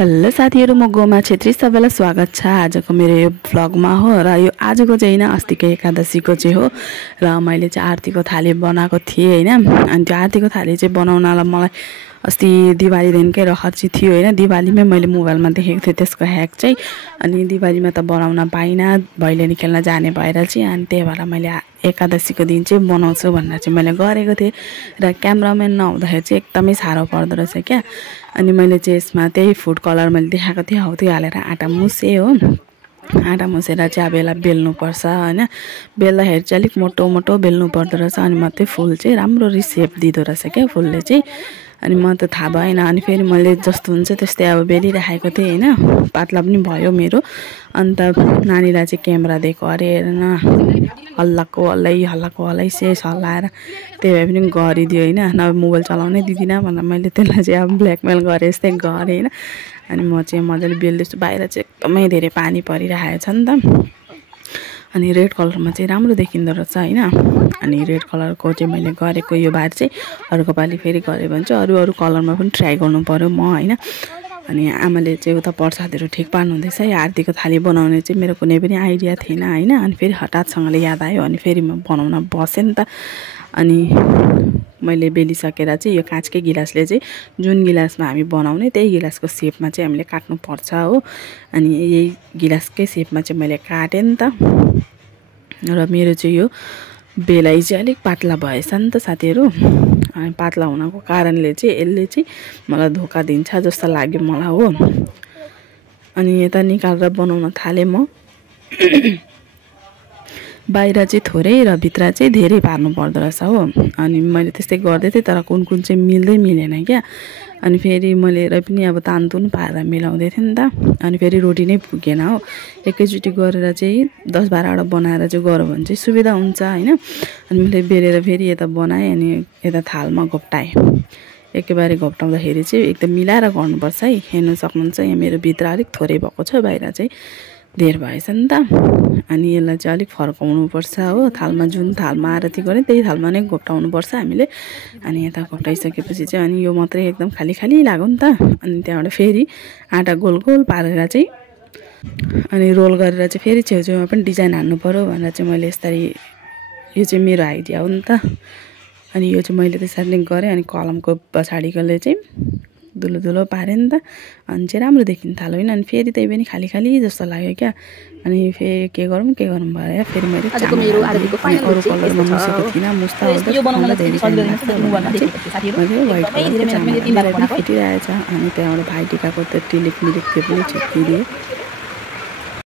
Hello साथीहरु, म गोमा छेत्री। सबैलाई स्वागत छ आजको मेरो यो भ्लगमा हो। र यो आजको चाहिँ हैन, अस्तिको एकादशीको चाहिँ हो। र मैले चाहिँ आरतीको थाली बनाएको थिएँ हैन। अनि त्यो आरतीको थाली चाहिँ बनाउनलाई मलाई अस्ति दिवालीदेखिकै रहर चाहिँ थियो हैन। दिवालीमै मैले मोबाइलमा देखेको थिएँ त्यसको ह्याक चाहिँ। अनि दिवालीमा त बनाउन पाइनँ, भैलेनी खेल्न जाने भएर चाहिँ। अनि त्यही भएर मैले एकादशीको दिन चाहिँ बनाउँछु भनेर चाहिँ मैले गरेको थिएँ। र क्यामेराम्यान नहुँदाखेरि चाहिँ एकदमै साह्रो पर्दो रहेछ क्या। अनि मैले चाहिँ यसमा त्यही फुड कलर मैले देखाएको थिएँ, हौ त्यो हालेर आँटा मुसेँ हो। आँटा मुसेर चाहिँ अब यसलाई बेल्नुपर्छ हैन। बेल्दाखेरि चाहिँ अलिक मोटो मोटो बेल्नु पर्दो रहेछ। अनि मात्रै फुल चाहिँ राम्ररी सेप दिँदो रहेछ क्या फुलले चाहिँ। अनि म त थाहा भएन। अनि फेरि मैले जस्तो हुन्छ त्यस्तै अब बेलिराखेको थिएँ हैन। पातला पनि भयो मेरो। अन्त नानीलाई चाहिँ क्यामेरा दिएको अरे हेर्न, हल्लाको हल्लै शेष हल्लाएर त्यही भए पनि गरिदियो हैन। नभए मोबाइल चलाउनै दिदिनँ भनेर मैले त्यसलाई चाहिँ अब ब्ल्याकमेल गरे जस्तै गरेँ हैन। अनि म चाहिँ मजाले बेल्दैछु। बाहिर चाहिँ एकदमै धेरै पानी परिरहेको छ नि त। अनि रेड कलरमा चाहिँ राम्रो देखिँदो रहेछ हैन। अनि रेड कलरको चाहिँ मैले गरेको यो बार चाहिँ अर्को पालि फेरि गरेँ भने चाहिँ अरू कलरमा पनि ट्राई गर्नु पर्यो म हैन। अनि आमाले चाहिँ उता प्रसादहरू ठिक पार्नु हुँदैछ। यो आरतीको थाली बनाउने चाहिँ मेरो कुनै पनि आइडिया थिएन हैन। अनि फेरि हठातसँगले याद आयो। अनि फेरि म बनाउन बसेँ नि त। अनि मैले बेलिसकेर चाहिँ यो काँचकै गिलासले चाहिँ जुन गिलासमा हामी बनाउने त्यही गिलासको सेपमा चाहिँ हामीले काट्नुपर्छ हो। अनि यही गिलासकै सेपमा चाहिँ मैले काटेँ नि त। र मेरो चाहिँ यो बेलाइ चाहिँ अलिक पातला भएछ नि त साथीहरू। अनि पातला हुनको कारणले चाहिँ यसले चाहिँ मलाई धोका दिन्छ जस्तो लाग्यो मलाई हो। अनि यता निकालेर बनाउन थालेँ म। बाहिर चाहिँ थोरै र भित्र चाहिँ धेरै पार्नु पर्दो रहेछ हो। अनि मैले त्यस्तै गर्दै थिएँ तर कुन चाहिँ मिलेन क्या। अनि फेरि मैले र पनि अब तानतुन पारेर मिलाउँदै थिएँ नि त। अनि फेरि रोटी नै पुगेन हो। एकैचोटि गरेर चाहिँ 10-12वटा बनाएर चाहिँ गऱ्यो भने चाहिँ सुविधा हुन्छ हैन। अनि मैले बेलेर फेरि यता बनाएँ। अनि यता थालमा घोप्टाएँ। एकेबारे घोप्टाउँदाखेरि चाहिँ एकदम मिलाएर गर्नुपर्छ है। हेर्नु सक्नुहुन्छ यहाँ मेरो भित्र अलिक थोरै भएको छ, बाहिर चाहिँ धेर भएछ नि त। अनि यसलाई चाहिँ अलिक फर्काउनुपर्छ हो। थालमा जुन थालमा आरती गरेँ त्यही थालमा नै घोप्टाउनुपर्छ हामीले। अनि यता घोप्टाइसकेपछि चाहिँ अनि यो मात्रै एकदम खाली लाग्यो नि त। अनि त्यहाँबाट फेरि आँटा गोल पारेर चाहिँ अनि रोल गरेर चाहिँ फेरि छेउछेउमा पनि डिजाइन हान्नु पर्यो भनेर चाहिँ मैले यसरी, यो चाहिँ मेरो आइडिया हो नि त। अनि यो चाहिँ मैले त्यसरी नै गरेँ। अनि कलमको पछाडिकोले चाहिँ दुलो पारेँ नि त। अनि चाहिँ राम्रो देखिन थाल्यो होइन। अनि फेरि त्यही पनि खाली जस्तो लाग्यो क्या। अनि फेरि के गरौँ भयो फेरि मैले अरू कलरमा मुसेको थिइनँ। मुस्दा वाइट कलर फुटिरहेछ। अनि त्यहाँबाट भाइटिकाको त टिलिक मिलिक त्यो पनि छेकिदिएँ।